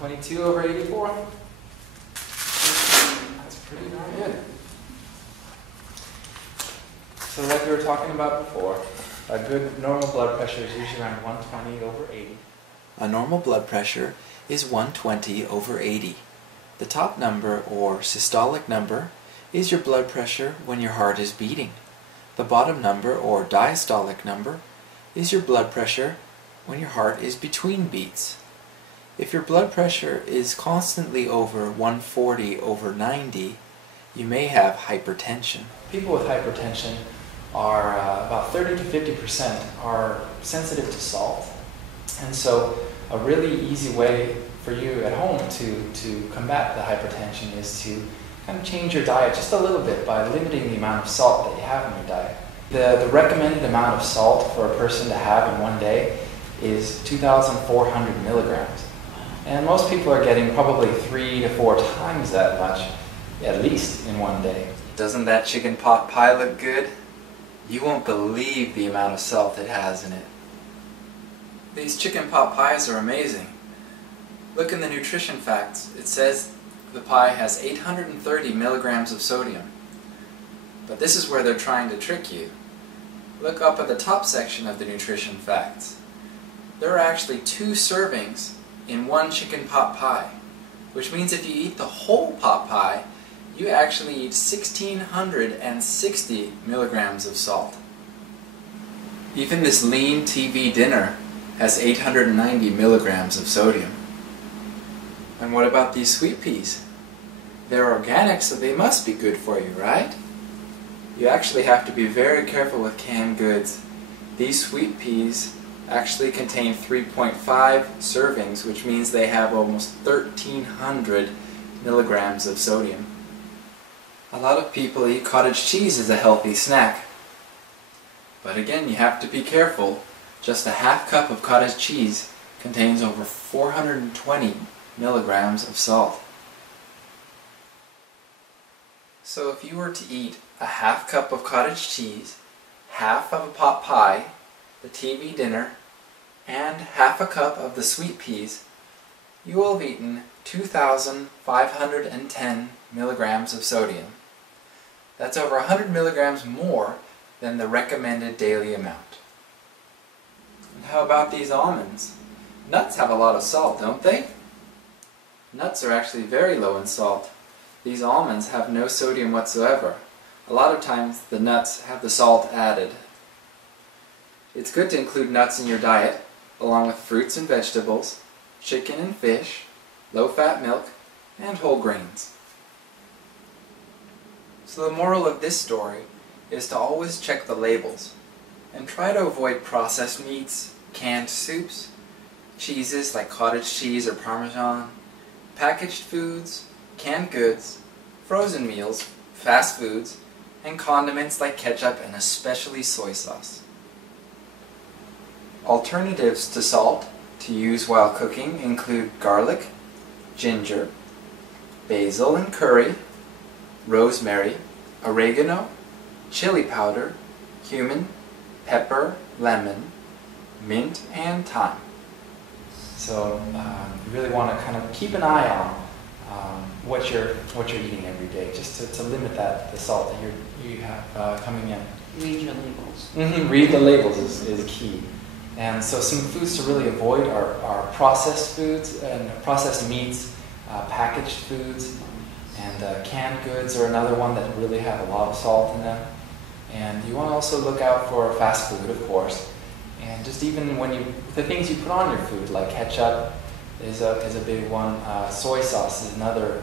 122 over 84. That's pretty darn good. So like we were talking about before, a good normal blood pressure is usually around 120 over 80. A normal blood pressure is 120 over 80. The top number, or systolic number, is your blood pressure when your heart is beating. The bottom number, or diastolic number, is your blood pressure when your heart is between beats. If your blood pressure is constantly over 140 over 90, you may have hypertension. People with hypertension are about 30 to 50% are sensitive to salt. And so a really easy way for you at home to combat the hypertension is to kind of change your diet just a little bit by limiting the amount of salt that you have in your diet. The recommended amount of salt for a person to have in one day is 2,400 milligrams. And most people are getting probably 3 to 4 times that much, at least in one day. Doesn't that chicken pot pie look good? You won't believe the amount of salt it has in it. These chicken pot pies are amazing. Look in the nutrition facts. It says the pie has 830 milligrams of sodium. But this is where they're trying to trick you. Look up at the top section of the nutrition facts. There are actually 2 servings in one chicken pot pie, which means if you eat the whole pot pie, you actually eat 1,660 milligrams of salt. Even this lean TV dinner has 890 milligrams of sodium. And what about these sweet peas? They're organic, so they must be good for you, right? You actually have to be very careful with canned goods. These sweet peas actually contain 3.5 servings, which means they have almost 1,300 milligrams of sodium. A lot of people eat cottage cheese as a healthy snack. But again, you have to be careful. Just a half cup of cottage cheese contains over 420 milligrams of salt. So if you were to eat a half cup of cottage cheese, half of a pot pie, the TV dinner, and half a cup of the sweet peas, you will have eaten 2,510 milligrams of sodium. That's over 100 milligrams more than the recommended daily amount. And how about these almonds? Nuts have a lot of salt, don't they? Nuts are actually very low in salt. These almonds have no sodium whatsoever. A lot of times the nuts have the salt added. It's good to include nuts in your diet, along with fruits and vegetables, chicken and fish, low-fat milk, and whole grains. So the moral of this story is to always check the labels and try to avoid processed meats, canned soups, cheeses like cottage cheese or Parmesan, packaged foods, canned goods, frozen meals, fast foods, and condiments like ketchup and especially soy sauce. Alternatives to salt to use while cooking include garlic, ginger, basil and curry, rosemary, oregano, chili powder, cumin, pepper, lemon, mint, and thyme. So you really want to kind of keep an eye on what you're eating every day, just to limit the salt that you have coming in. Read your labels. Read the labels is key. And so some foods to really avoid are processed foods and processed meats, packaged foods, and canned goods are another one that really have a lot of salt in them. And you want to also look out for fast food, of course. And just even the things you put on your food, like ketchup is a big one. Soy sauce is another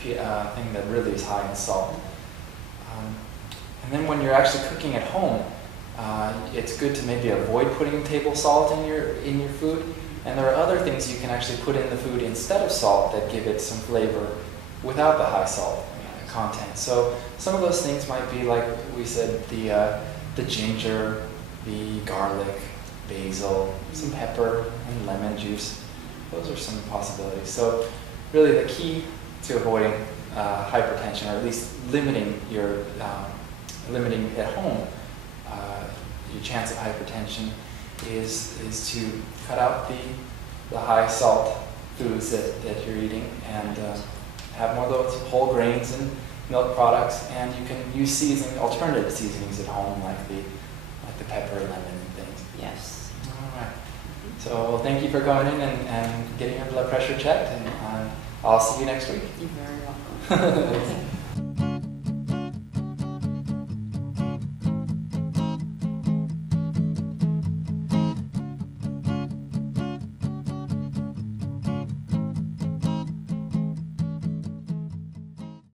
thing that really is high in salt. And then when you're actually cooking at home, it's good to maybe avoid putting table salt in your food. And there are other things you can actually put in the food instead of salt that give it some flavor without the high salt content. So some of those things might be, like we said, the ginger, the garlic, basil, some pepper, and lemon juice. Those are some possibilities. So really the key to avoiding hypertension, or at least limiting at home your chance of hypertension, is to cut out the high salt foods that you're eating, and have more of those whole grains and milk products. And you can use alternative seasonings at home, like the pepper, lemon, and things. Yes. All right. So, well, thank you for coming in and getting your blood pressure checked, and I'll see you next week. You're very welcome.